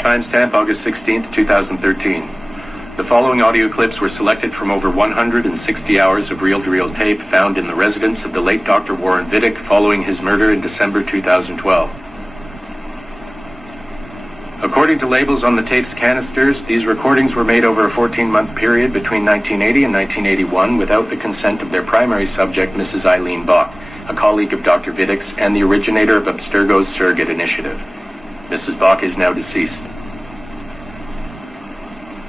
Timestamp August 16th, 2013. The following audio clips were selected from over 160 hours of reel-to-reel tape found in the residence of the late Dr. Warren Vidic following his murder in December 2012. According to labels on the tape's canisters, these recordings were made over a 14-month period between 1980 and 1981 without the consent of their primary subject, Mrs. Eileen Bach, a colleague of Dr. Vidic's and the originator of Abstergo's surrogate initiative. Mrs. Bach is now deceased.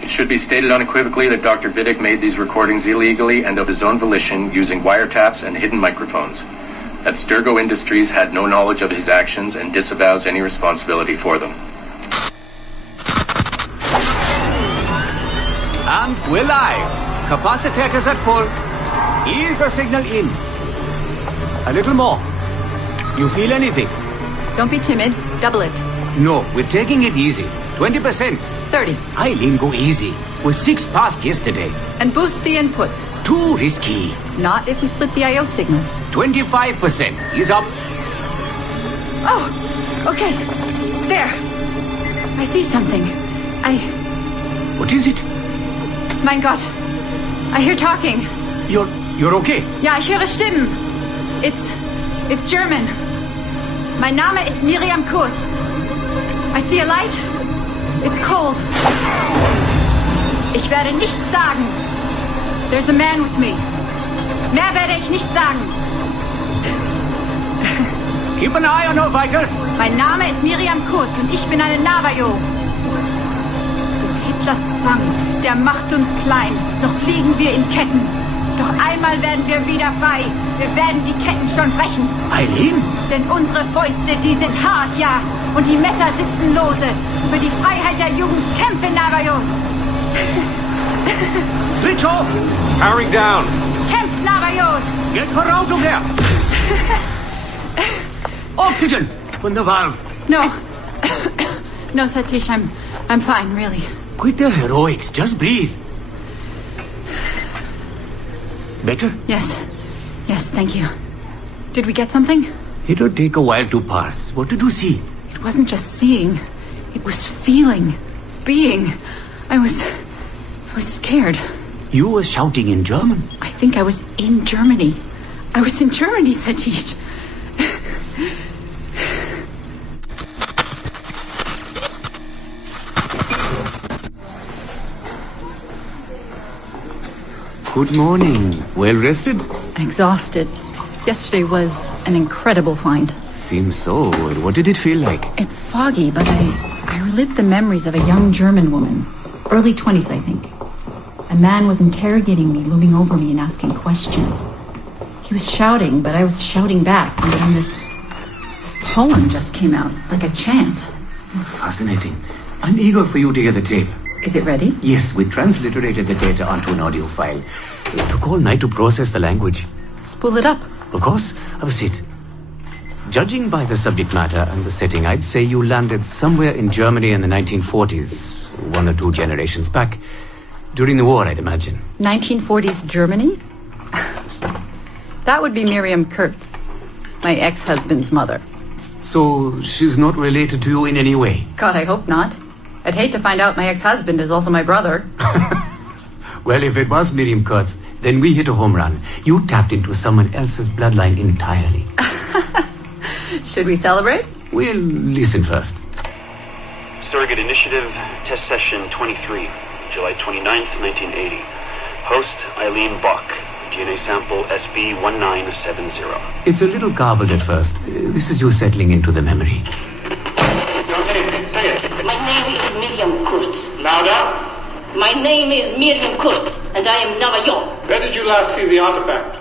It should be stated unequivocally that Dr. Vidic made these recordings illegally and of his own volition using wiretaps and hidden microphones. Abstergo Industries had no knowledge of his actions and disavows any responsibility for them. And we're live. Capacitors at full. Ease the signal in. A little more. You feel anything? Don't be timid. Double it. No, we're taking it easy. 20%. 30. Eileen, go easy. We're 6 past yesterday. And boost the inputs. Too risky. Not if we split the I/O signals. 25%. Ease up. Oh, okay. There. I see something. What is it? Mein Gott. I hear talking. You're okay? Ja, ich höre Stimmen. It's German. Mein Name ist Miriam Kurz. I see a light. It's cold. Ich werde nichts sagen. There's a man with me. Mehr werde ich nicht sagen. Keep an eye on our vitals. Mein Name ist Miriam Kurz und ich bin eine Navajo. Des Hitlers Zwang, der macht uns klein. Noch liegen wir in Ketten. Doch einmal werden wir wieder frei. Wir werden die Ketten schon brechen. Eileen? Denn unsere Fäuste, die sind hart, ja. Und die Messer sitzen lose. Für die Freiheit der Jugend kämpfen Navajos. Switch off. Powering down. Kämpft Navajos. Get her out of there. Oxygen from the valve. No. No, Satish, I'm fine, really. Quit the heroics. Just breathe. Better? Yes, thank you. Did we get something? It'll take a while to parse. What did you see? It wasn't just seeing. It was feeling. Being. I was scared. You were shouting in German. I think I was in Germany. I was in Germany, Satish. Good morning. Well rested? Exhausted. Yesterday was an incredible find. Seems so. What did it feel like? It's foggy, but I relived the memories of a young German woman. Early 20s, I think. A man was interrogating me, looming over me and asking questions. He was shouting, but I was shouting back. And then this poem just came out, like a chant. Fascinating. I'm eager for you to hear the tape. Is it ready? Yes, we transliterated the data onto an audio file. It took all night to process the language. Spool it up. Of course. Have a seat. Judging by the subject matter and the setting, I'd say you landed somewhere in Germany in the 1940s, 1 or 2 generations back. During the war, I'd imagine. 1940s Germany? That would be Miriam Kurz, my ex-husband's mother. So she's not related to you in any way? God, I hope not. I'd hate to find out my ex-husband is also my brother. Well, if it was Miriam Kurz, then we hit a home run. You tapped into someone else's bloodline entirely. Should we celebrate? We'll listen first. Surrogate Initiative, Test Session 23, July 29th, 1980. Host, Eileen Bach. DNA sample SB1970. It's a little garbled at first. This is you settling into the memory. Your name, say it. My name is Miriam Kurz. Louder. My name is Miriam Kurz, and I am Navajo. Where did you last see the artifact?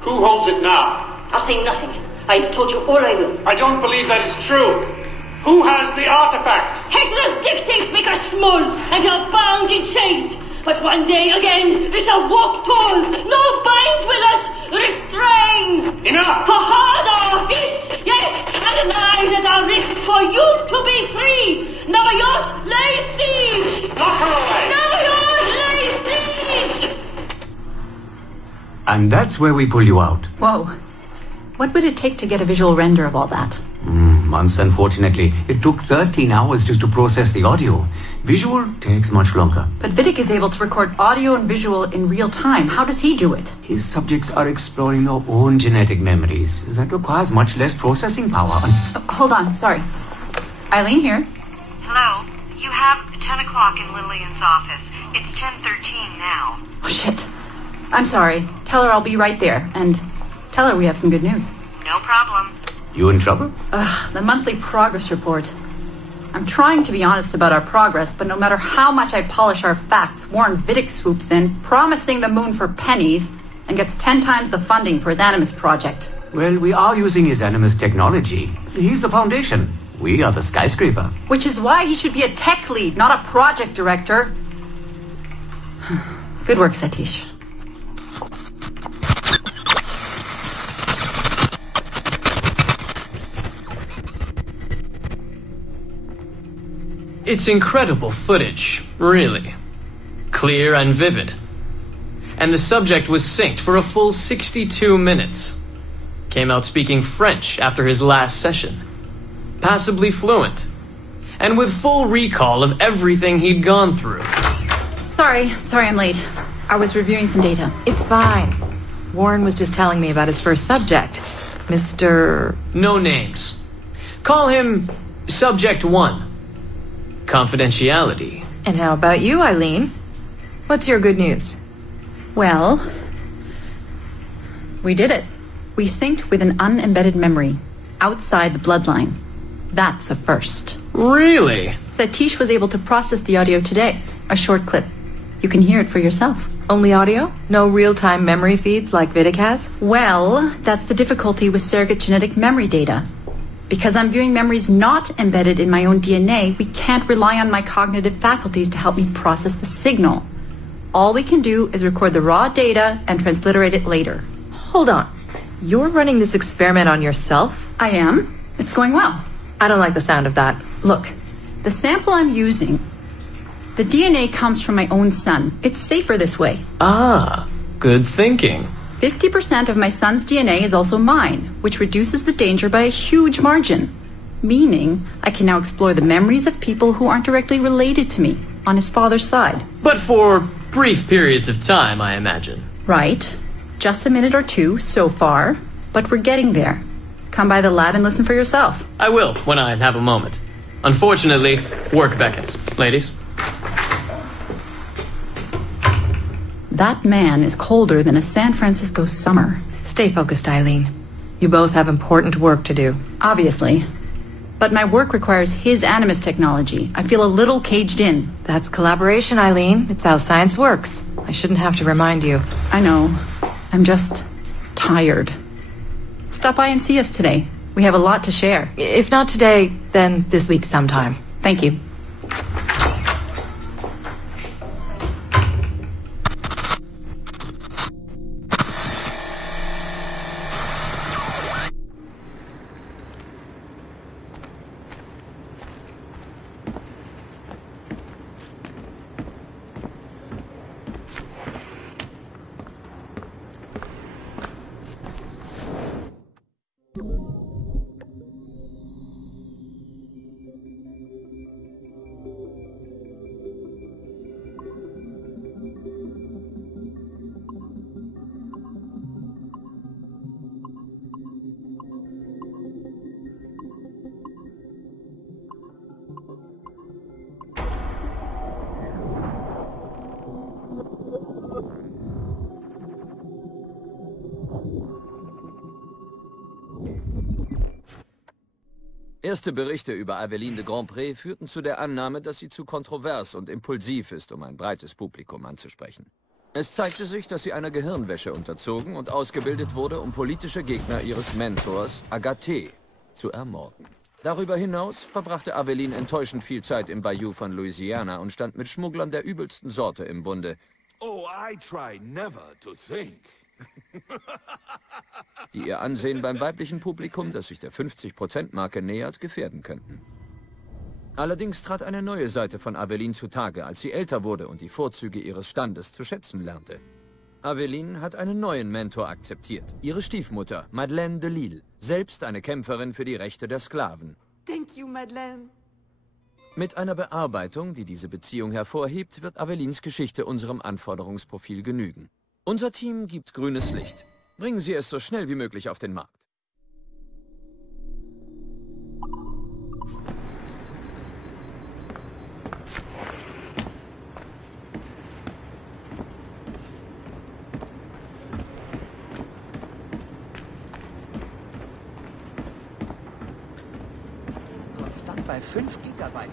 Who holds it now? I'll say nothing. I have told you all I will. I don't believe that is true. Who has the artifact? Hitler's dictates make us small, and we are bound in chains. But one day again, we shall walk tall. No binds with us. Restrain. Enough. For hard our fists, yes, and knives at our wrists for you to be free. Navajos lay siege. Knock her away. Navajos lay siege. And that's where we pull you out. Whoa. What would it take to get a visual render of all that? Months, unfortunately. It took 13 hours just to process the audio. Visual takes much longer. But Vidic is able to record audio and visual in real time. How does he do it? His subjects are exploring their own genetic memories. That requires much less processing power. Hold on, sorry. Eileen here. Hello. You have 10 o'clock in Lillian's office. It's 10:13 now. Oh, shit. I'm sorry. Tell her I'll be right there. And tell her we have some good news. No problem. You in trouble? The monthly progress report. I'm trying to be honest about our progress, but no matter how much I polish our facts, Warren Vidic swoops in, promising the moon for pennies, and gets 10 times the funding for his Animus project. Well, we are using his Animus technology. He's the foundation. We are the skyscraper. Which is why he should be a tech lead, not a project director. Good work, Satish. It's incredible footage, really. Clear and vivid. And the subject was synced for a full 62 minutes. Came out speaking French after his last session. passably fluent, and with full recall of everything he'd gone through. Sorry I'm late. I was reviewing some data. It's fine. Warren was just telling me about his first subject, Mr. No names. Call him Subject 1. Confidentiality. And how about you, Eileen? What's your good news? Well, we did it. We synced with an unembedded memory outside the bloodline. That's a first. Really? Satish was able to process the audio today. A short clip. You can hear it for yourself. Only audio? No real-time memory feeds like Vidic has? Well, that's the difficulty with surrogate genetic memory data. Because I'm viewing memories not embedded in my own DNA, we can't rely on my cognitive faculties to help me process the signal. All we can do is record the raw data and transliterate it later. Hold on. You're running this experiment on yourself? I am. It's going well. I don't like the sound of that. Look, the sample I'm using, the DNA comes from my own son. It's safer this way. Ah, good thinking. 50% of my son's DNA is also mine, which reduces the danger by a huge margin. Meaning, I can now explore the memories of people who aren't directly related to me on his father's side. But for brief periods of time, I imagine. Right. Just a minute or two so far, but we're getting there. Come by the lab and listen for yourself. I will, when I have a moment. Unfortunately, work beckons. Ladies? That man is colder than a San Francisco summer. Stay focused, Eileen. You both have important work to do. Obviously. But my work requires his Animus technology. I feel a little caged in. That's collaboration, Eileen. It's how science works. I shouldn't have to remind you. I know. I'm just tired. Stop by and see us today. We have a lot to share. If not today, then this week sometime. Thank you. Erste Berichte über Aveline de Grandpré führten zu der Annahme, dass sie zu kontrovers und impulsiv ist, um ein breites Publikum anzusprechen. Es zeigte sich, dass sie einer Gehirnwäsche unterzogen und ausgebildet wurde, um politische Gegner ihres Mentors, Agathe, zu ermorden. Darüber hinaus verbrachte Aveline enttäuschend viel Zeit im Bayou von Louisiana und stand mit Schmugglern der übelsten Sorte im Bunde. Oh, I try never to think. Die ihr Ansehen beim weiblichen Publikum, das sich der 50%-Marke nähert, gefährden könnten. Allerdings trat eine neue Seite von Aveline zutage, als sie älter wurde und die Vorzüge ihres Standes zu schätzen lernte. Aveline hat einen neuen Mentor akzeptiert, ihre Stiefmutter, Madeleine de Lille, selbst eine Kämpferin für die Rechte der Sklaven. Thank you, Madeleine. Mit einer Bearbeitung, die diese Beziehung hervorhebt, wird Avelines Geschichte unserem Anforderungsprofil genügen. Unser Team gibt grünes Licht. Bringen Sie es so schnell wie möglich auf den Markt. Konstant bei 5 Gigabyte.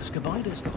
Das Gebäude ist doch...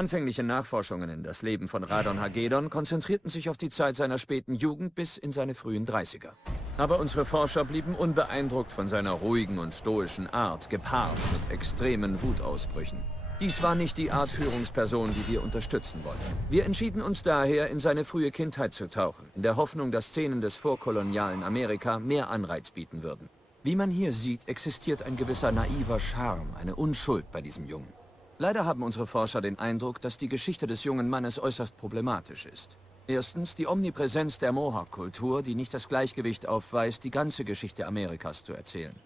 Anfängliche Nachforschungen in das Leben von Radon Hagedorn konzentrierten sich auf die Zeit seiner späten Jugend bis in seine frühen 30er. Aber unsere Forscher blieben unbeeindruckt von seiner ruhigen und stoischen Art, gepaart mit extremen Wutausbrüchen. Dies war nicht die Art Führungsperson, die wir unterstützen wollten. Wir entschieden uns daher, in seine frühe Kindheit zu tauchen, in der Hoffnung, dass Szenen des vorkolonialen Amerika mehr Anreiz bieten würden. Wie man hier sieht, existiert ein gewisser naiver Charme, eine Unschuld bei diesem Jungen. Leider haben unsere Forscher den Eindruck, dass die Geschichte des jungen Mannes äußerst problematisch ist. Erstens die Omnipräsenz der Mohawk-Kultur, die nicht das Gleichgewicht aufweist, die ganze Geschichte Amerikas zu erzählen.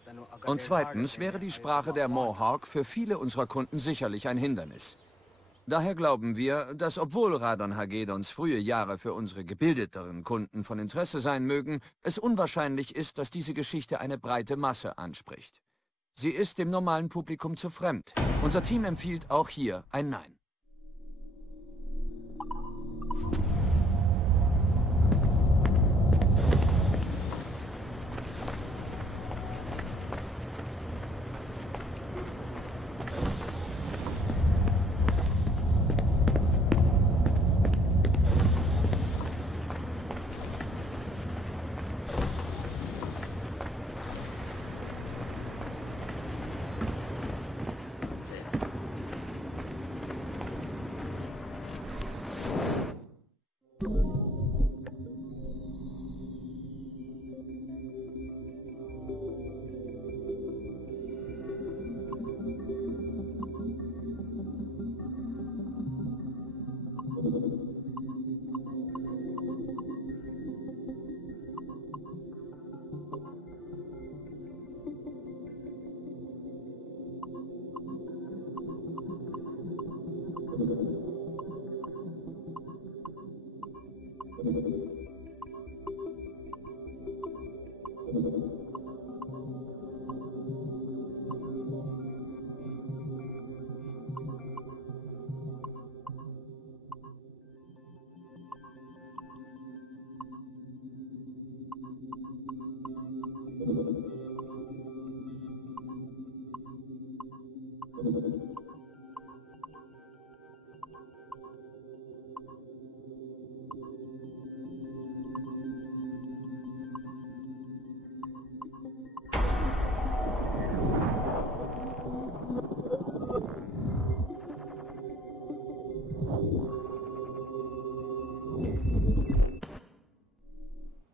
Und zweitens wäre die Sprache der Mohawk für viele unserer Kunden sicherlich ein Hindernis. Daher glauben wir, dass obwohl Radon Hagedorns frühe Jahre für unsere gebildeteren Kunden von Interesse sein mögen, es unwahrscheinlich ist, dass diese Geschichte eine breite Masse anspricht. Sie ist dem normalen Publikum zu fremd. Unser Team empfiehlt auch hier ein Nein.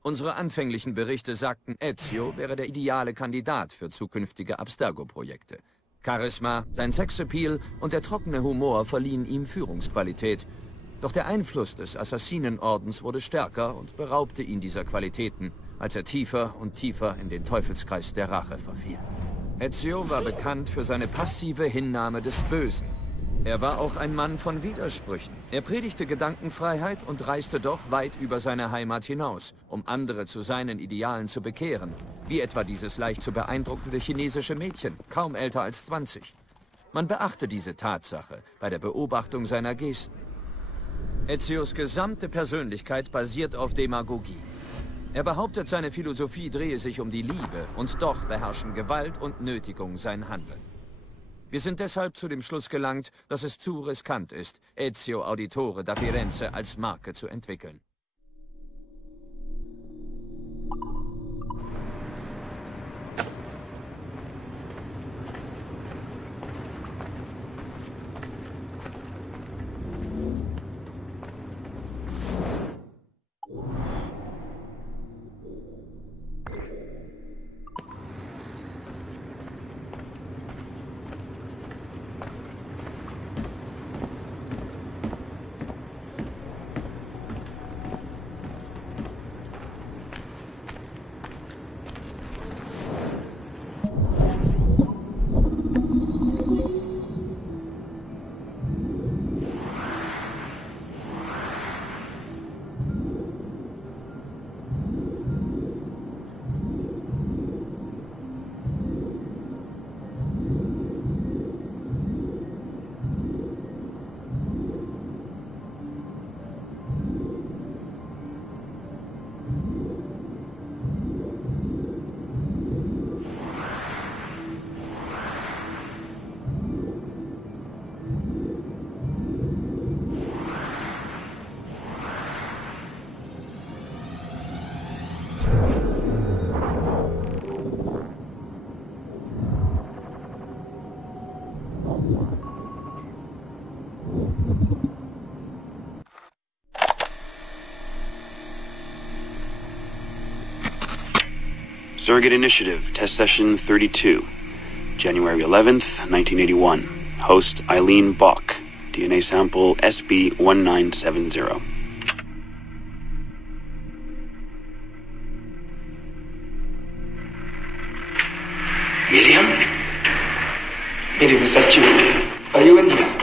Unsere anfänglichen Berichte sagten, Ezio wäre der ideale Kandidat für zukünftige Abstergo-Projekte. Charisma, sein Sexappeal und der trockene Humor verliehen ihm Führungsqualität. Doch der Einfluss des Assassinenordens wurde stärker und beraubte ihn dieser Qualitäten, als er tiefer und tiefer in den Teufelskreis der Rache verfiel. Ezio war bekannt für seine passive Hinnahme des Bösen. Er war auch ein Mann von Widersprüchen. Er predigte Gedankenfreiheit und reiste doch weit über seine Heimat hinaus, um andere zu seinen Idealen zu bekehren. Wie etwa dieses leicht zu beeindruckende chinesische Mädchen, kaum älter als 20. Man beachte diese Tatsache bei der Beobachtung seiner Gesten. Ezios gesamte Persönlichkeit basiert auf Demagogie. Er behauptet, seine Philosophie drehe sich um die Liebe und doch beherrschen Gewalt und Nötigung sein Handeln. Wir sind deshalb zu dem Schluss gelangt, dass es zu riskant ist, Ezio Auditore da Firenze als Marke zu entwickeln. Surrogate Initiative, Test Session 32, January 11th, 1981. Host Eileen Bock, DNA sample SB1970. Miriam? Miriam, is that you? Are you in here?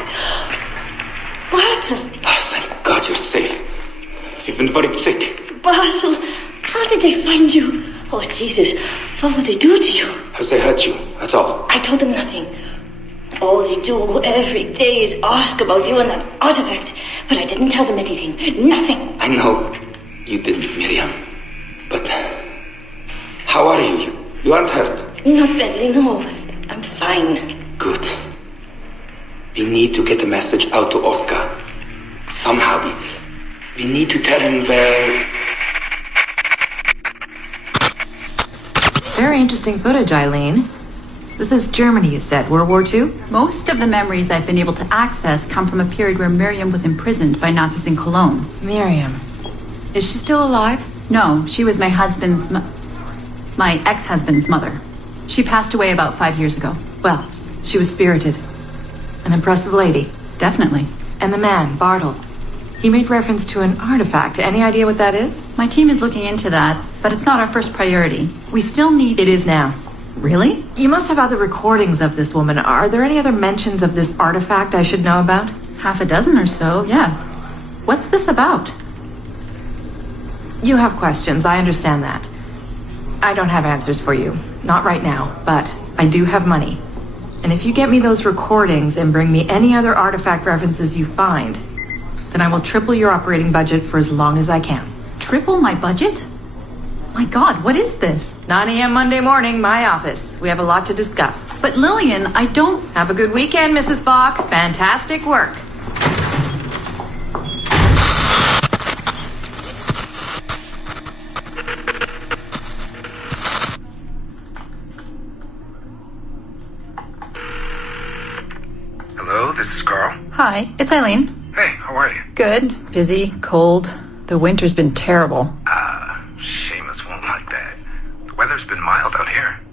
Bartle! Oh, thank God you're safe. You've been very sick. Bartle, how did they find you? Oh, Jesus, what would they do to you? Has they hurt you? That's all. I told them nothing. All they do every day is ask about you and that artifact. But I didn't tell them anything. Nothing. I know you didn't, Miriam. But how are you? You aren't hurt? Not badly, no. I'm fine. Good. We need to get the message out to Oscar. Somehow. We need to tell him where... Very interesting footage, Eileen. This is Germany, you said. World War II? Most of the memories I've been able to access come from a period where Miriam was imprisoned by Nazis in Cologne. Miriam. Is she still alive? No, she was my husband's... my ex-husband's mother. She passed away about 5 years ago. Well, she was spirited. An impressive lady. Definitely. And the man, Bartle. He made reference to an artifact. Any idea what that is? My team is looking into that, but it's not our first priority. We still need... It is now. Really? You must have other recordings of this woman. Are there any other mentions of this artifact I should know about? Half a dozen or so, yes. What's this about? You have questions, I understand that. I don't have answers for you. Not right now, but I do have money. And if you get me those recordings and bring me any other artifact references you find, then I will triple your operating budget for as long as I can. Triple my budget? My God, what is this? 9 a.m. Monday morning, my office. We have a lot to discuss. But Lillian, I don't... Have a good weekend, Mrs. Bach. Fantastic work. Hello, this is Carl. Hi, it's Eileen. Hey, how are you? Good. Busy. Cold. The winter's been terrible. Shit.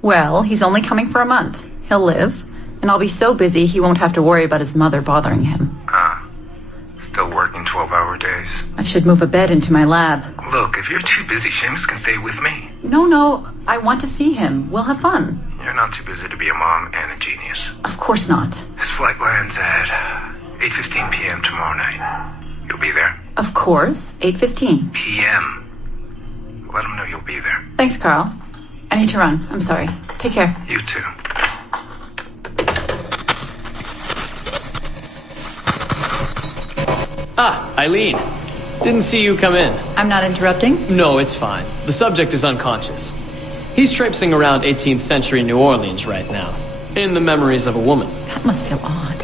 Well, he's only coming for a month. He'll live, and I'll be so busy he won't have to worry about his mother bothering him. Still working 12-hour days? I should move a bed into my lab. Look, if you're too busy, Seamus can stay with me. No, I want to see him. We'll have fun. You're not too busy to be a mom and a genius. Of course not. His flight lands at 8:15 p.m. tomorrow night. You'll be there? Of course, 8:15 p.m. Let him know you'll be there. Thanks, Carl. I need to run. I'm sorry. Take care. You too. Ah, Eileen. Didn't see you come in. I'm not interrupting? No, it's fine. The subject is unconscious. He's traipsing around 18th century New Orleans right now, in the memories of a woman. That must feel odd.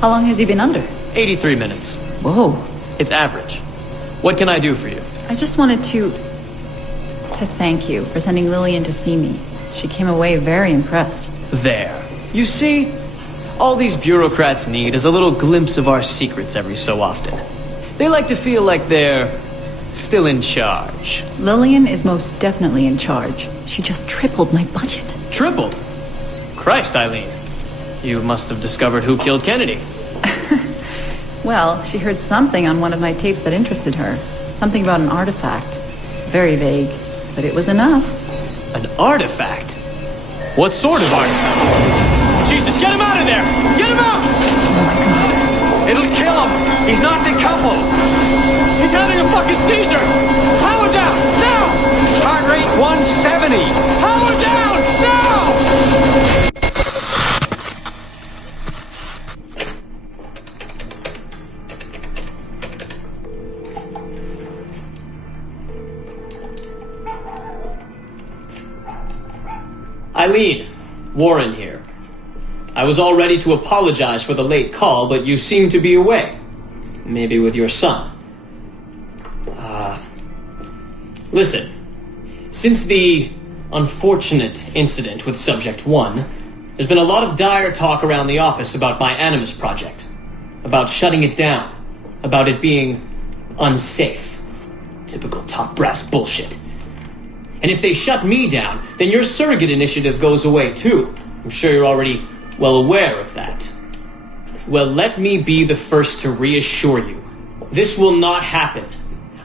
How long has he been under? 83 minutes. Whoa. It's average. What can I do for you? I just wanted to thank you for sending Lillian to see me. She came away very impressed. There. You see? All these bureaucrats need is a little glimpse of our secrets every so often. They like to feel like they're still in charge. Lillian is most definitely in charge. She just tripled my budget. Tripled? Christ, Eileen. You must have discovered who killed Kennedy. Well, she heard something on one of my tapes that interested her. Something about an artifact. Very vague, but it was enough. An artifact? What sort of artifact? Jesus, get him out of there! Get him out! Oh my God. It'll kill him! He's not decoupled! He's having a fucking seizure! Power down! Now! Heart rate 170! Power down! Now! Eileen, Warren here. I was all ready to apologize for the late call, but you seem to be away. Maybe with your son. Listen. Since the unfortunate incident with Subject 1, there's been a lot of dire talk around the office about my Animus project. About shutting it down. About it being unsafe. Typical top brass bullshit. And if they shut me down, then your surrogate initiative goes away too. I'm sure you're already well aware of that. Well, let me be the first to reassure you. This will not happen.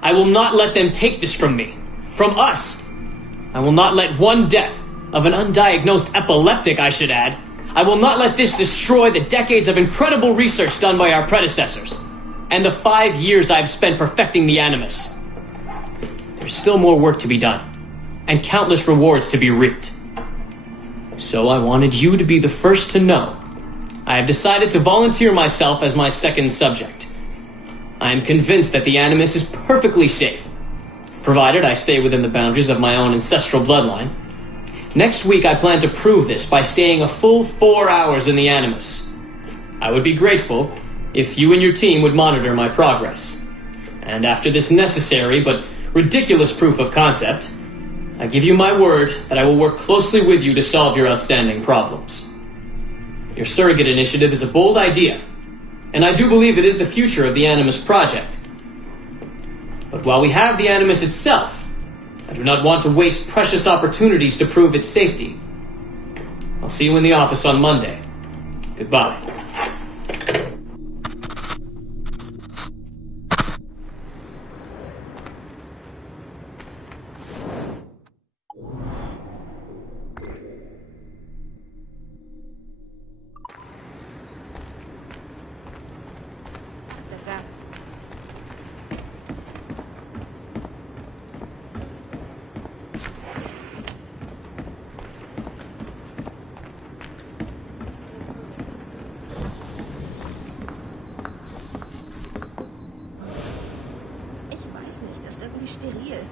I will not let them take this from me. From us. I will not let one death, of an undiagnosed epileptic I should add, I will not let this destroy the decades of incredible research done by our predecessors, and the 5 years I've spent perfecting the Animus. There's still more work to be done, and countless rewards to be reaped. So I wanted you to be the first to know. I have decided to volunteer myself as my second subject. I am convinced that the Animus is perfectly safe, provided I stay within the boundaries of my own ancestral bloodline. Next week I plan to prove this by staying a full 4 hours in the Animus. I would be grateful if you and your team would monitor my progress. And after this necessary but ridiculous proof of concept, I give you my word that I will work closely with you to solve your outstanding problems. Your surrogate initiative is a bold idea, and I do believe it is the future of the Animus project. But while we have the Animus itself, I do not want to waste precious opportunities to prove its safety. I'll see you in the office on Monday. Goodbye. Steril.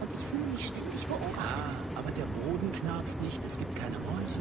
Und ich fühle mich ständig beobachtet. Ja, aber der Boden knarzt nicht, es gibt keine Mäuse.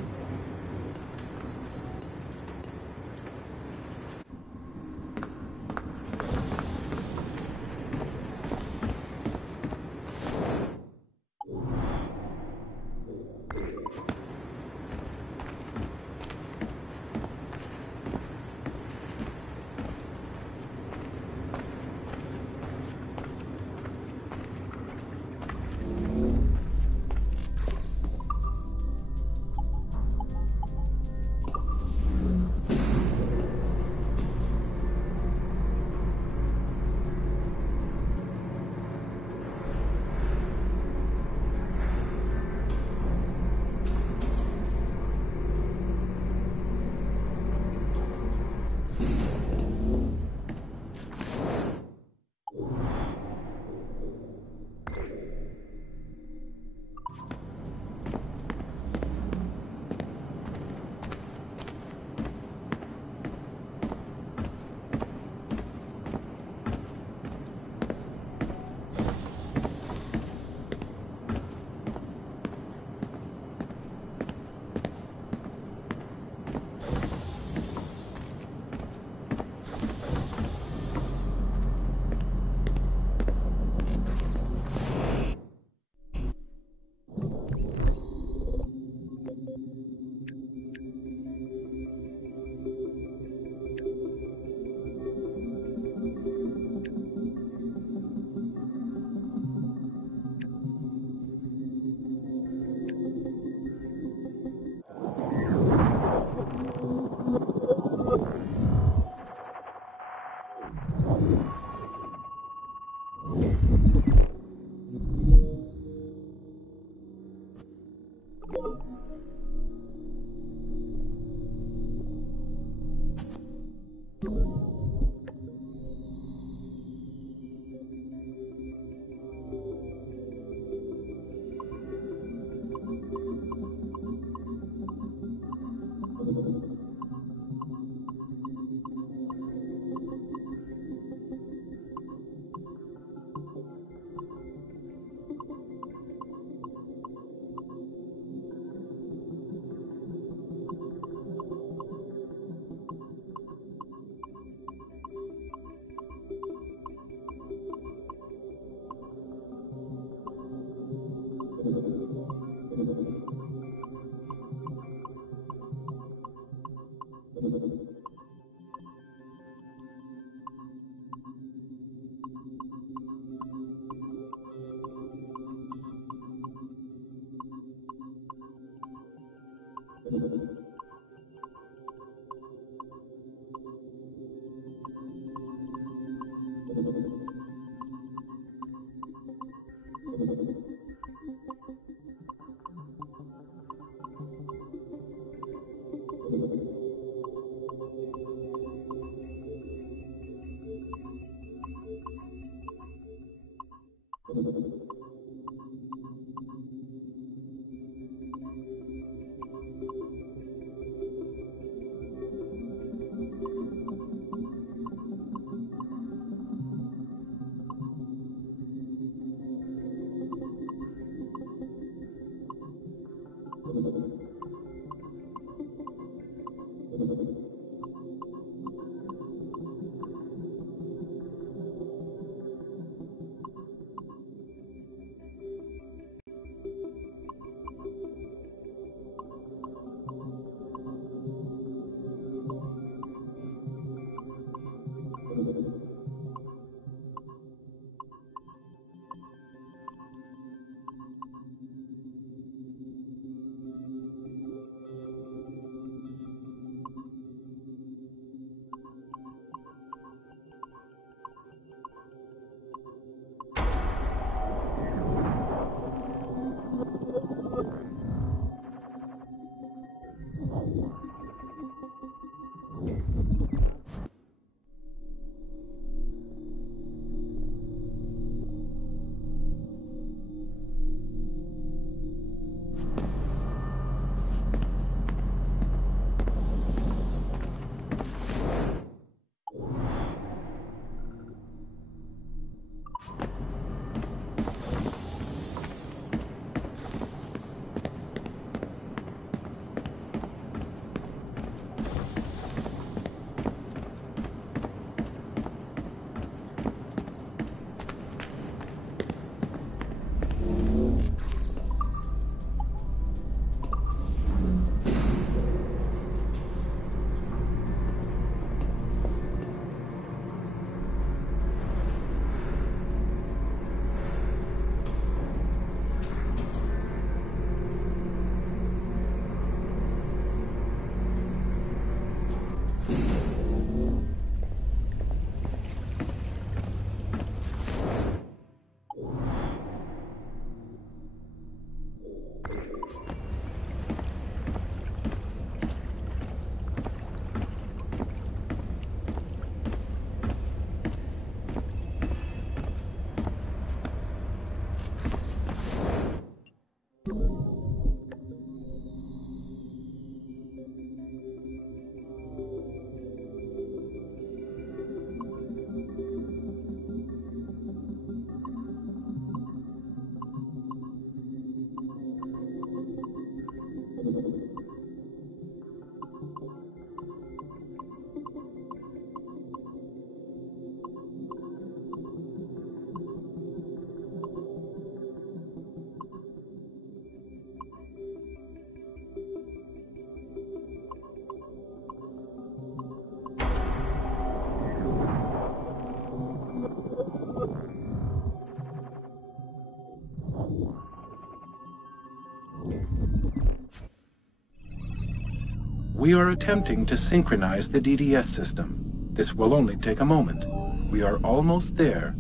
We are attempting to synchronize the DDS system. This will only take a moment. We are almost there.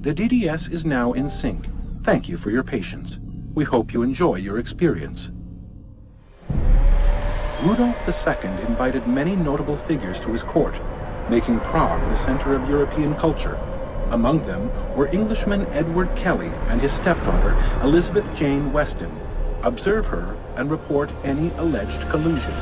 The DDS is now in sync. Thank you for your patience. We hope you enjoy your experience. Rudolf II invited many notable figures to his court, making Prague the center of European culture. Among them were Englishman Edward Kelly and his stepdaughter, Elizabeth Jane Weston. Observe her and report any alleged collusion.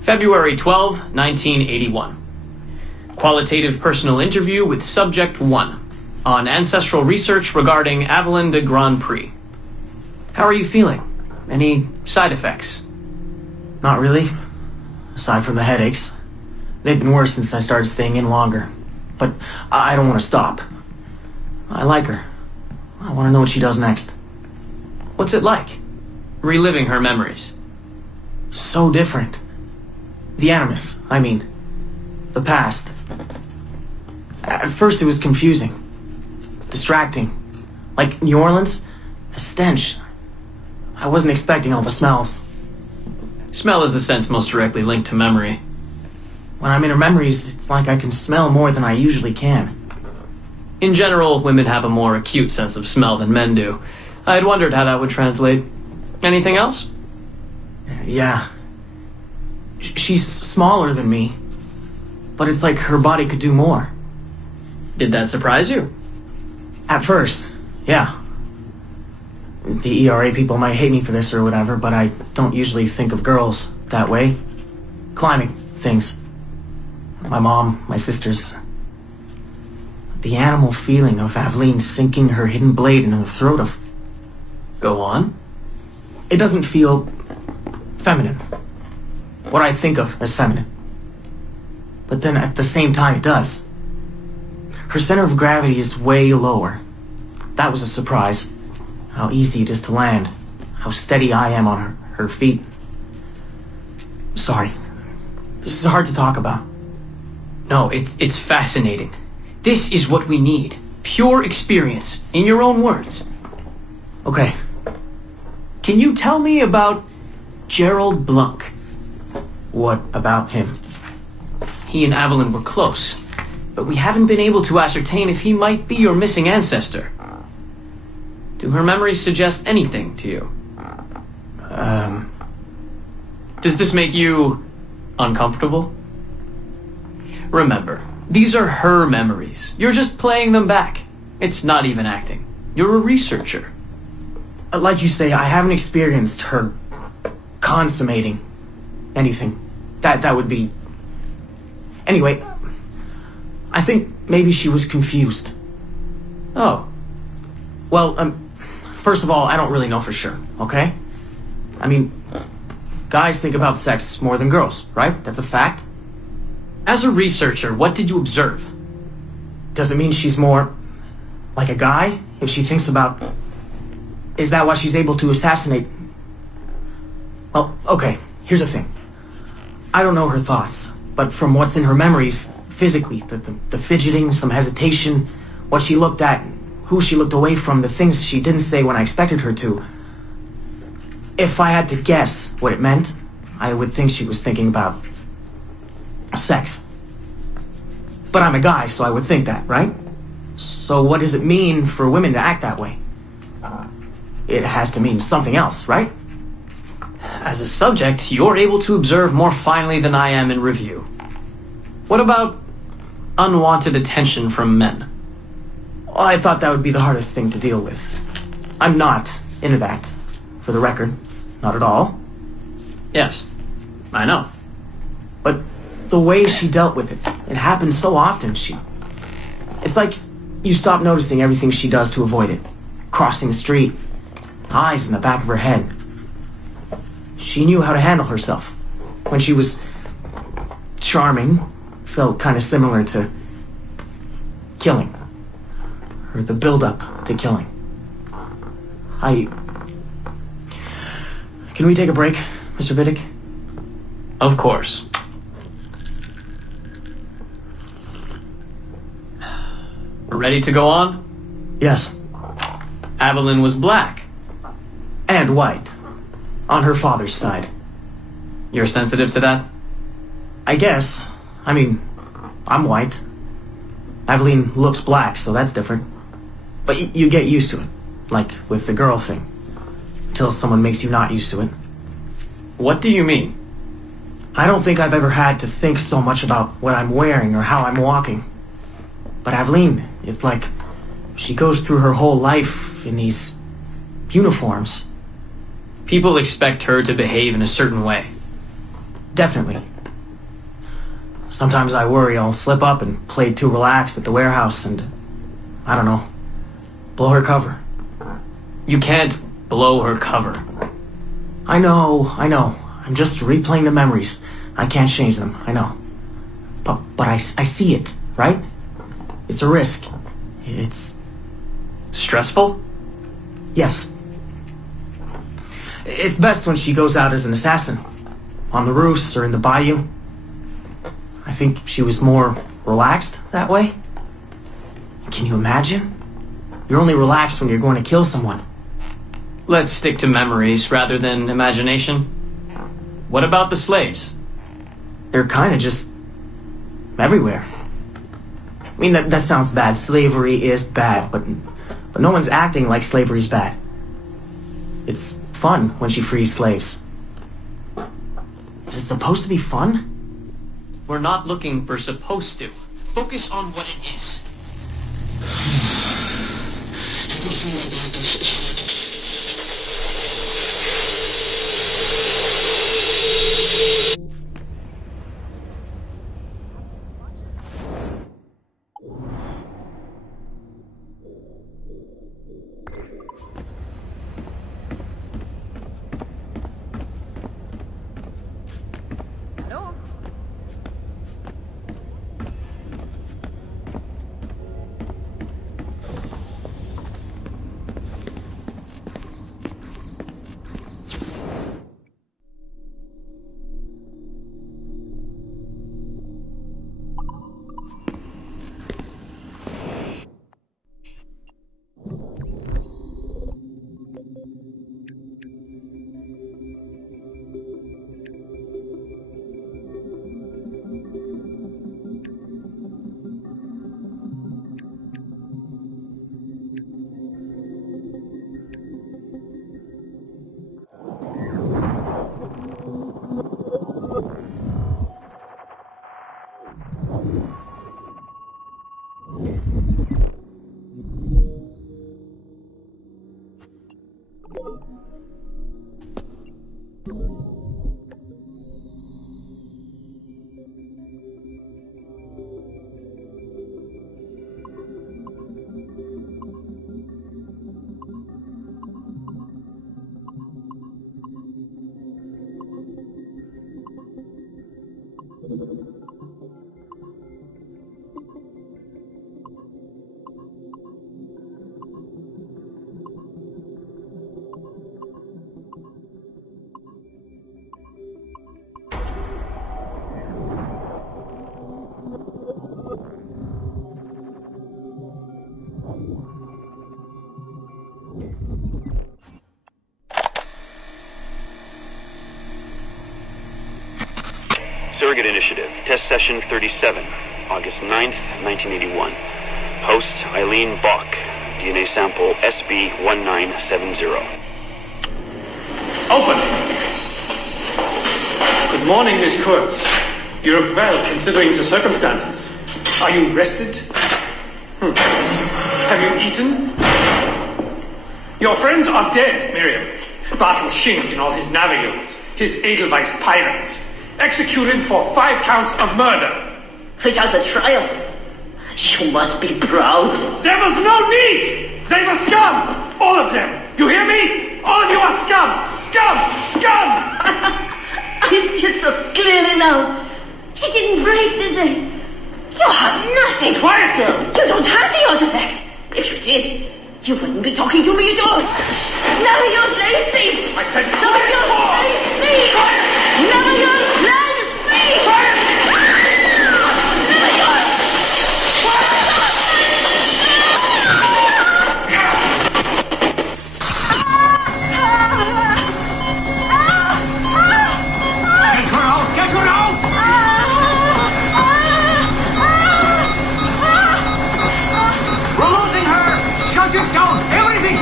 February 12, 1981. Qualitative personal interview with Subject 1 on ancestral research regarding Avelin de Grand Prix. How are you feeling? Any side effects? Not really. Aside from the headaches. They've been worse since I started staying in longer. But I don't want to stop. I like her. I want to know what she does next. What's it like? Reliving her memories. So different. The Animus, I mean. The past. At first it was confusing. Distracting. Like New Orleans, the stench. I wasn't expecting all the smells. Smell is the sense most directly linked to memory. When I'm in her memories, it's like I can smell more than I usually can. In general, women have a more acute sense of smell than men do. I had wondered how that would translate. Anything else? Yeah. She's smaller than me, but it's like her body could do more. Did that surprise you? At first, yeah. The ERA people might hate me for this or whatever, but I don't usually think of girls that way. Climbing things. My mom, my sisters. The animal feeling of Aveline sinking her hidden blade into the throat of... Go on. It doesn't feel feminine. What I think of as feminine. But then at the same time it does. Her center of gravity is way lower. That was a surprise. How easy it is to land. How steady I am on her feet. Sorry. This is hard to talk about. No, it's fascinating. This is what we need. Pure experience, in your own words. Okay. Can you tell me about Gerald Blanc? What about him? He and Avelin were close, but we haven't been able to ascertain if he might be your missing ancestor. Do her memories suggest anything to you? Does this make you uncomfortable? Remember, these are her memories. You're just playing them back. It's not even acting. You're a researcher. Like you say, I haven't experienced her consummating anything. That would be... Anyway, I think maybe she was confused. Oh. Well, first of all, I don't really know for sure, okay? I mean, guys think about sex more than girls, right? That's a fact. As a researcher, what did you observe? Does it mean she's more like a guy if she thinks about... Is that why she's able to assassinate... Well, okay, here's the thing. I don't know her thoughts, but from what's in her memories, physically, the fidgeting, some hesitation, what she looked at, who she looked away from, the things she didn't say when I expected her to. If I had to guess what it meant, I would think she was thinking about sex. But I'm a guy, so I would think that, right? So what does it mean for women to act that way? It has to mean something else, right? As a subject, you're able to observe more finely than I am in review. What about unwanted attention from men? Well, I thought that would be the hardest thing to deal with. I'm not into that, for the record. Not at all. Yes, I know. But the way she dealt with it, it happens so often. It's like you stop noticing everything she does to avoid it. Crossing the street, eyes in the back of her head. She knew how to handle herself. When she was charming, felt kind of similar to killing. Or the build-up to killing. Can we take a break, Mr. Vidic? Of course. Ready to go on? Yes. Evelyn was black. And white. On her father's side. You're sensitive to that? I guess. I mean, I'm white. Evelyn looks black, so that's different. But you get used to it. Like with the girl thing. Until someone makes you not used to it. What do you mean? I don't think I've ever had to think so much about what I'm wearing or how I'm walking. But Evelyn, it's like she goes through her whole life in these uniforms. People expect her to behave in a certain way. Definitely. Sometimes I worry I'll slip up and play too relaxed at the warehouse and, I don't know, blow her cover. You can't blow her cover. I know. I'm just replaying the memories. I can't change them, I know. But I see it, right? It's a risk. It's... stressful? Yes. It's best when she goes out as an assassin. On the roofs or in the bayou. I think she was more relaxed that way. Can you imagine? You're only relaxed when you're going to kill someone. Let's stick to memories rather than imagination. What about the slaves? They're kind of just... everywhere. I mean, that sounds bad. Slavery is bad, but no one's acting like slavery's bad. It's fun when she frees slaves. Is it supposed to be fun? We're not looking for supposed to. Focus on what it is. Surrogate Initiative, Test Session 37, August 9th, 1981. Host Eileen Bock, DNA sample SB1970. Open! Good morning, Miss Kurtz. You look well, considering the circumstances. Are you rested? Have you eaten? Your friends are dead, Miriam. Bartel Schink and all his navigos, his Edelweiss pirates, executed for 5 counts of murder. Without a trial. You must be proud. There was no need! They were scum! All of them! You hear me? All of you are scum! Scum! Scum! I see it so clearly now. He didn't break, did they? You have nothing. Quiet, girl! You don't have the artifact. If you did, you wouldn't be talking to me at all. Never use lay seat. I said never use lay seat. Never use lay seat. Never use. Get her out! Get her out! We're losing her! Shut it down! Everything!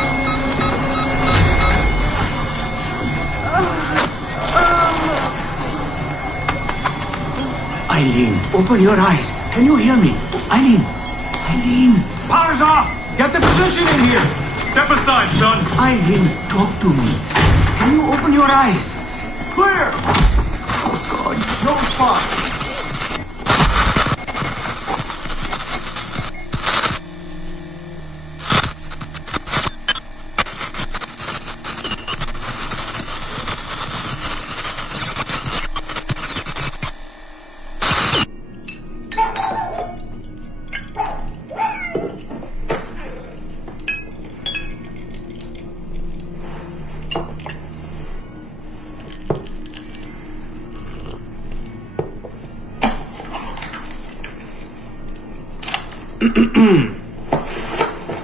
Eileen, open your eyes. Can you hear me? Eileen! Eileen! Power's off! Get the position in here! Step aside, son! Eileen, talk to me. Can you open your eyes? Clear! Oh, God. No response.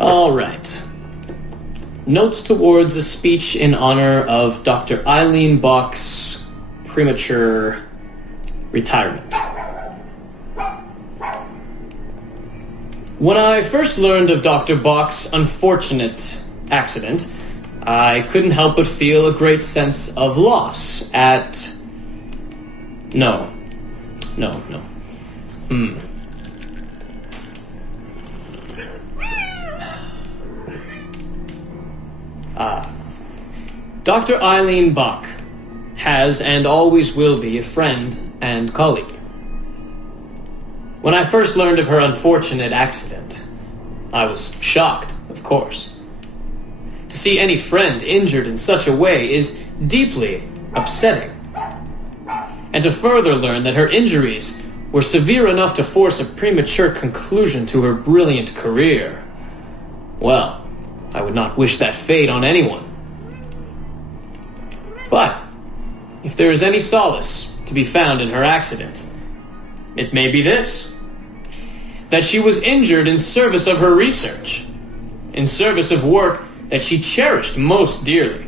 All right. Notes towards a speech in honor of Dr. Eileen Bock's premature retirement. When I first learned of Dr. Bock's unfortunate accident, I couldn't help but feel a great sense of loss at... No. Dr. Eileen Bock has and always will be a friend and colleague. When I first learned of her unfortunate accident, I was shocked, of course. To see any friend injured in such a way is deeply upsetting. And to further learn that her injuries were severe enough to force a premature conclusion to her brilliant career, well, I would not wish that fate on anyone. But if there is any solace to be found in her accident, it may be this: that she was injured in service of her research, in service of work that she cherished most dearly.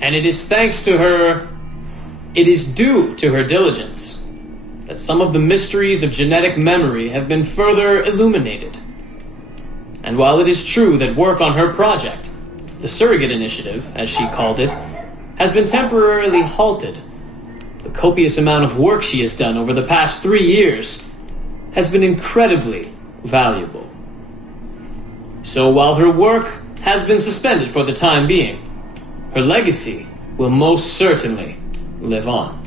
And it is thanks to her, it is due to her diligence, that some of the mysteries of genetic memory have been further illuminated. And while it is true that work on her project, the Surrogate Initiative, as she called it, has been temporarily halted, the copious amount of work she has done over the past 3 years has been incredibly valuable. So while her work has been suspended for the time being, her legacy will most certainly live on.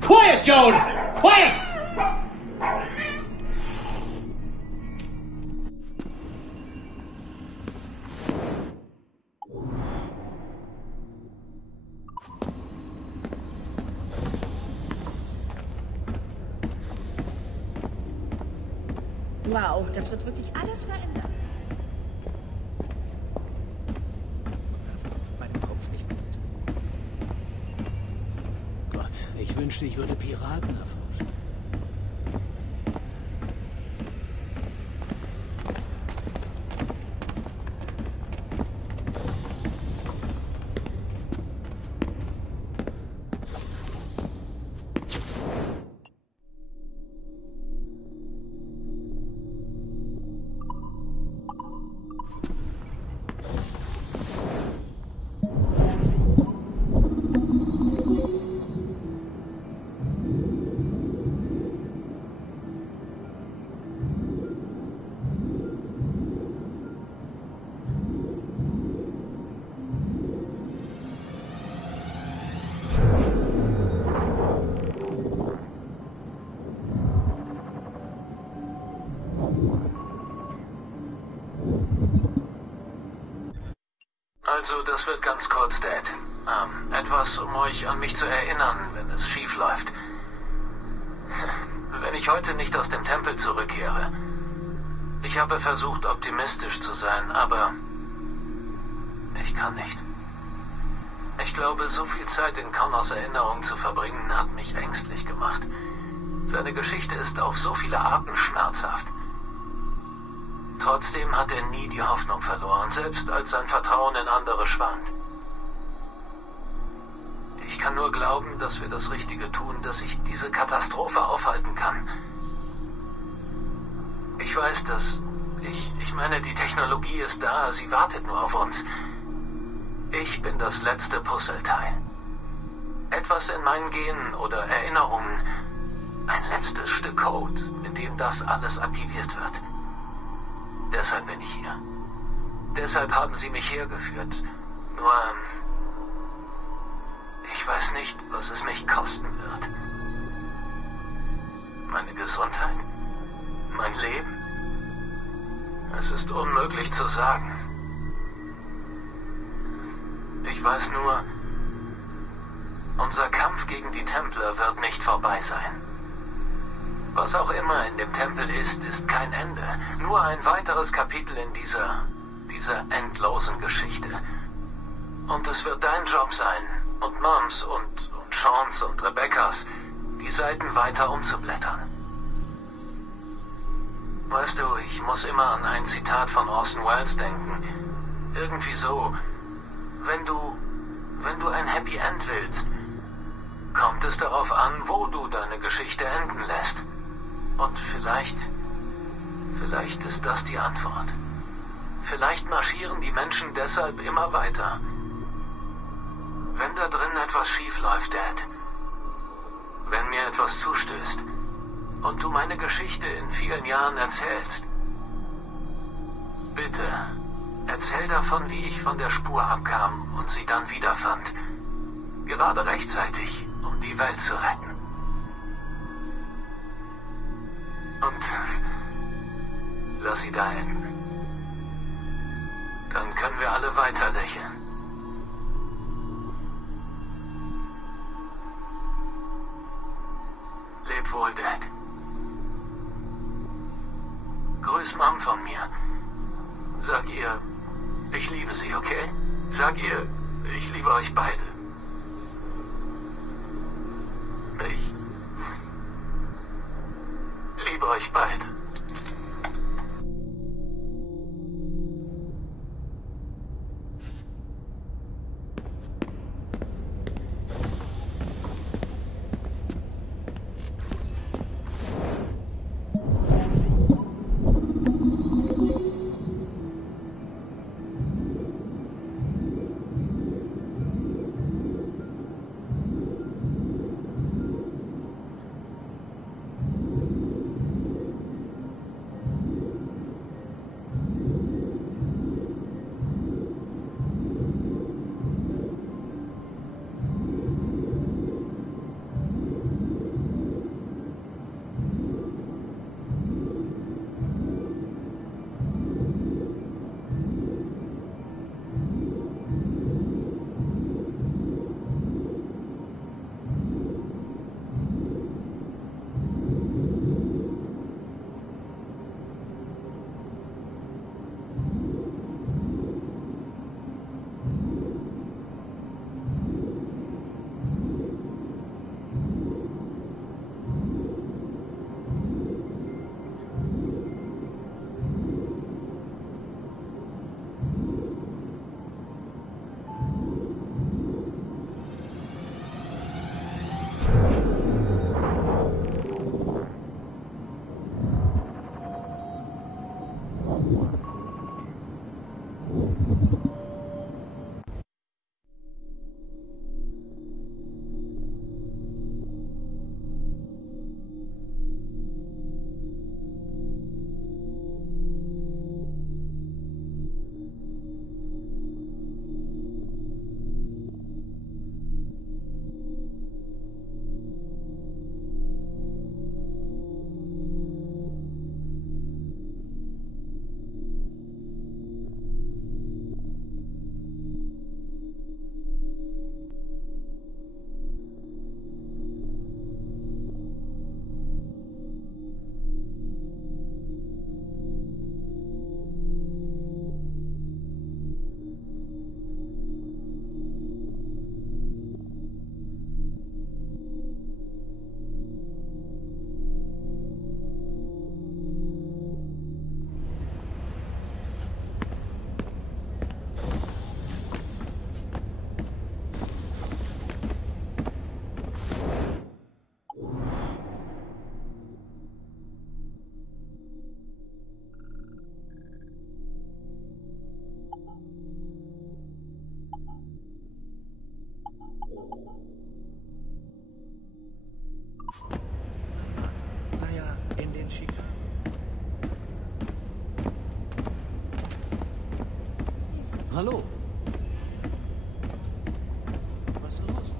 Quiet, Joan! Quiet! Wow, das wird wirklich alles verändern. Meinem Kopf nicht gut. Gott, ich wünschte, ich würde Piraten erforschen. Also, das wird ganz kurz, Dad. Etwas, um euch an mich zu erinnern, wenn es schief läuft. Wenn ich heute nicht aus dem Tempel zurückkehre. Ich habe versucht, optimistisch zu sein, aber ich kann nicht. Ich glaube, so viel Zeit in Connors Erinnerung zu verbringen, hat mich ängstlich gemacht. Seine Geschichte ist auf so viele Arten schmerzhaft. Trotzdem hat er nie die Hoffnung verloren, selbst als sein Vertrauen in andere schwand. Ich kann nur glauben, dass wir das Richtige tun, dass ich diese Katastrophe aufhalten kann. Ich weiß, dass... Ich meine, die Technologie ist da, sie wartet nur auf uns. Ich bin das letzte Puzzleteil. Etwas in meinen Genen oder Erinnerungen. Ein letztes Stück Code, in dem das alles aktiviert wird. Deshalb bin ich hier. Deshalb haben sie mich hergeführt. Nur... ich weiß nicht, was es mich kosten wird. Meine Gesundheit? Mein Leben? Es ist unmöglich zu sagen. Ich weiß nur, unser Kampf gegen die Templer wird nicht vorbei sein. Was auch immer in dem Tempel ist, ist kein Ende. Nur ein weiteres Kapitel in dieser endlosen Geschichte. Und es wird dein Job sein, und Moms und Seans und Rebecca's, die Seiten weiter umzublättern. Weißt du, ich muss immer an ein Zitat von Orson Welles denken. Irgendwie so, wenn du ein Happy End willst, kommt es darauf an, wo du deine Geschichte enden lässt. Und vielleicht ist das die Antwort. Vielleicht marschieren die Menschen deshalb immer weiter. Wenn da drin etwas schief läuft, Dad, wenn mir etwas zustößt und du meine Geschichte in vielen Jahren erzählst, bitte erzähl davon, wie ich von der Spur abkam und sie dann wiederfand. Gerade rechtzeitig, um die Welt zu retten. Und lass sie da enden. Dann können wir alle weiter lächeln. Leb wohl, Dad. Grüß Mom von mir. Sag ihr, ich liebe sie, okay? Sag ihr, ich liebe euch beide. Ich liebe euch beide. And in Chicago. Hallo. Was ist los?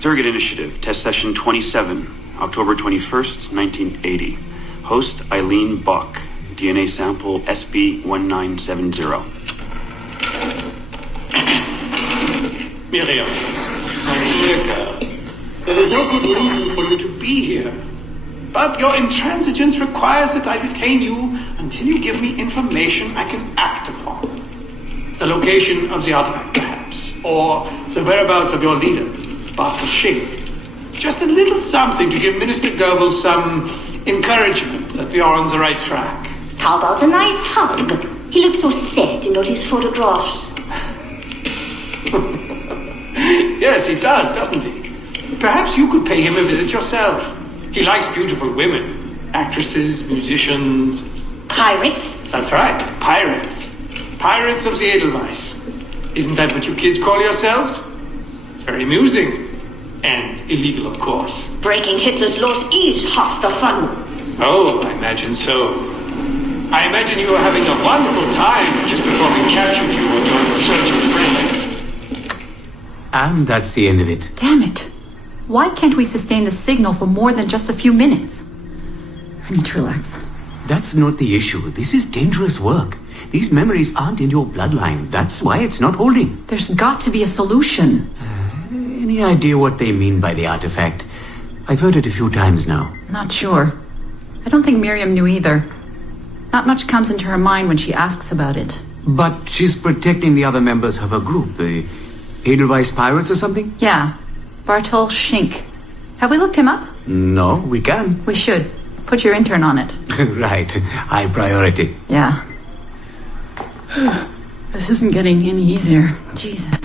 Surrogate Initiative, Test Session 27, October 21st, 1980. Host Eileen Bach, DNA sample SB1970. Miriam, my dear girl, there is no good reason for you to be here. But your intransigence requires that I detain you until you give me information I can act upon. The location of the artifact, perhaps, or the whereabouts of your leader, Bartel Shink. Just a little something to give Minister Goebbels some encouragement that we are on the right track. How about a nice hug? He looks so sad in all his photographs. Yes, he does, doesn't he? Perhaps you could pay him a visit yourself. He likes beautiful women. Actresses, musicians. Pirates? That's right, pirates. Pirates of the Edelweiss. Isn't that what you kids call yourselves? It's very amusing. And illegal, of course. Breaking Hitler's laws is half the fun. Oh, I imagine so. I imagine you were having a wonderful time just before we captured you on your insurgent friends. And that's the end of it. Damn it. Why can't we sustain the signal for more than just a few minutes? I need to relax. That's not the issue. This is dangerous work. These memories aren't in your bloodline. That's why it's not holding. There's got to be a solution. Any idea what they mean by the artifact? I've heard it a few times now. Not sure. I don't think Miriam knew either. Not much comes into her mind when she asks about it. But she's protecting the other members of her group, the Edelweiss Pirates or something? Yeah. Bartel Shink. Have we looked him up? No, we can. We should. Put your intern on it. Right. High priority. Yeah. This isn't getting any easier. Jesus.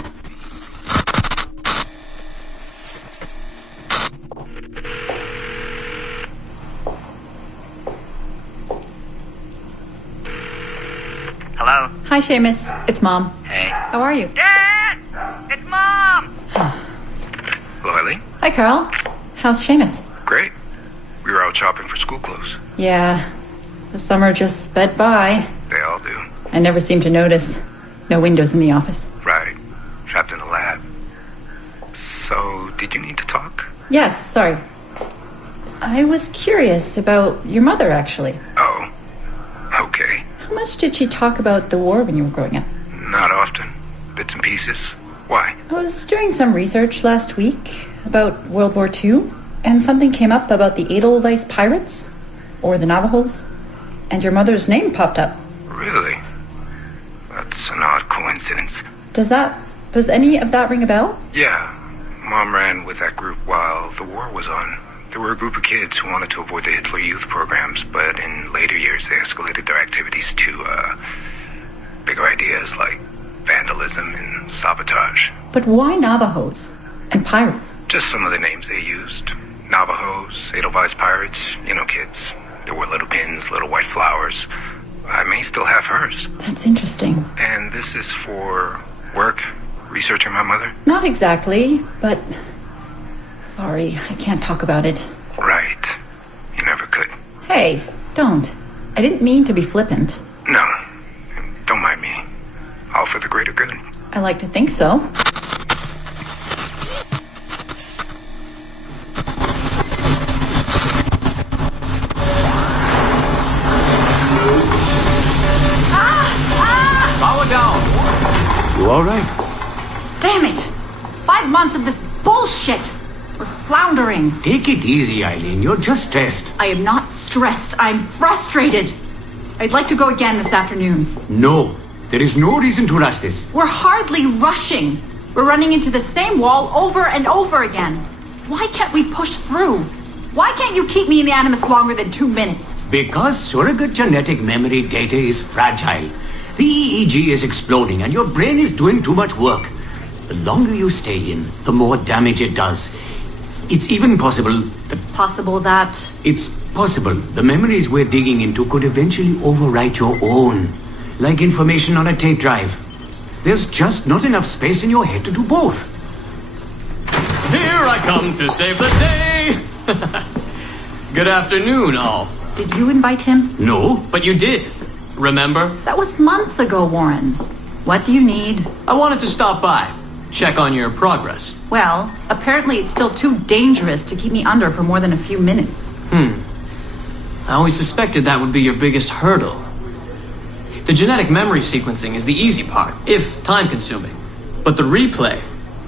Hello? Hi, Seamus. It's Mom. Hey. How are you? Dad! It's Mom! Hello, Eileen? Hi, Carl. How's Seamus? Great. We were out shopping for school clothes. Yeah. The summer just sped by. They all do. I never seem to notice. No windows in the office. Right. Trapped in a lab. So, did you need to talk? Yes, sorry. I was curious about your mother, actually. Oh. Okay. How much did she talk about the war when you were growing up? Not often. Bits and pieces. Why? I was doing some research last week about World War II, and something came up about the Edelweiss Pirates, or the Navajos, and your mother's name popped up. Really? That's an odd coincidence. Does any of that ring a bell? Yeah. Mom ran with that group while the war was on. There were a group of kids who wanted to avoid the Hitler Youth programs, but in later years they escalated their activities to, bigger ideas like vandalism and sabotage. But why Navajos? And pirates? Just some of the names they used. Navajos, Edelweiss pirates, you know, kids. There were little pins, little white flowers. I may still have hers. That's interesting. And this is for work? Researching my mother? Not exactly, but... Sorry, I can't talk about it. Right. You never could. Hey, don't. I didn't mean to be flippant. No. Don't mind me. All for the greater good. I like to think so. Power down. You all right? Damn it! 5 months of this bullshit! We're floundering. Take it easy, Eileen. You're just stressed. I am not stressed. I'm frustrated. I'd like to go again this afternoon. No. There is no reason to rush this. We're hardly rushing. We're running into the same wall over and over again. Why can't we push through? Why can't you keep me in the Animus longer than 2 minutes? Because surrogate genetic memory data is fragile. The EEG is exploding and your brain is doing too much work. The longer you stay in, the more damage it does. It's even possible that... Possible that... It's possible the memories we're digging into could eventually overwrite your own. Like information on a tape drive. There's just not enough space in your head to do both. Here I come to save the day! Good afternoon, all. Did you invite him? No. But you did. Remember? That was months ago, Warren. What do you need? I wanted to stop by. Check on your progress. Well, apparently it's still too dangerous to keep me under for more than a few minutes. I always suspected that would be your biggest hurdle. The genetic memory sequencing is the easy part, if time-consuming. But the replay,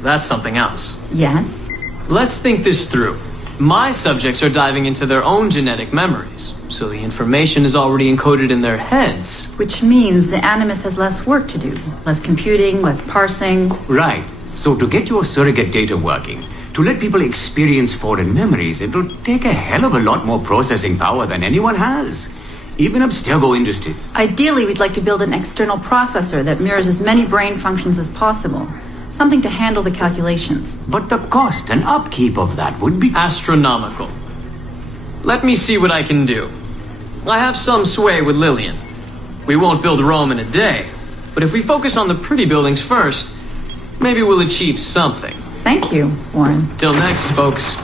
that's something else. Yes? Let's think this through. My subjects are diving into their own genetic memories, so the information is already encoded in their heads. Which means the Animus has less work to do. Less computing, less parsing. Right. So to get your surrogate data working, to let people experience foreign memories, it'll take a hell of a lot more processing power than anyone has. Even Abstergo Industries. Ideally, we'd like to build an external processor that mirrors as many brain functions as possible. Something to handle the calculations. But the cost and upkeep of that would be... astronomical. Let me see what I can do. I have some sway with Lillian. We won't build Rome in a day, but if we focus on the pretty buildings first, maybe we'll achieve something. Thank you, Warren. Till next, folks.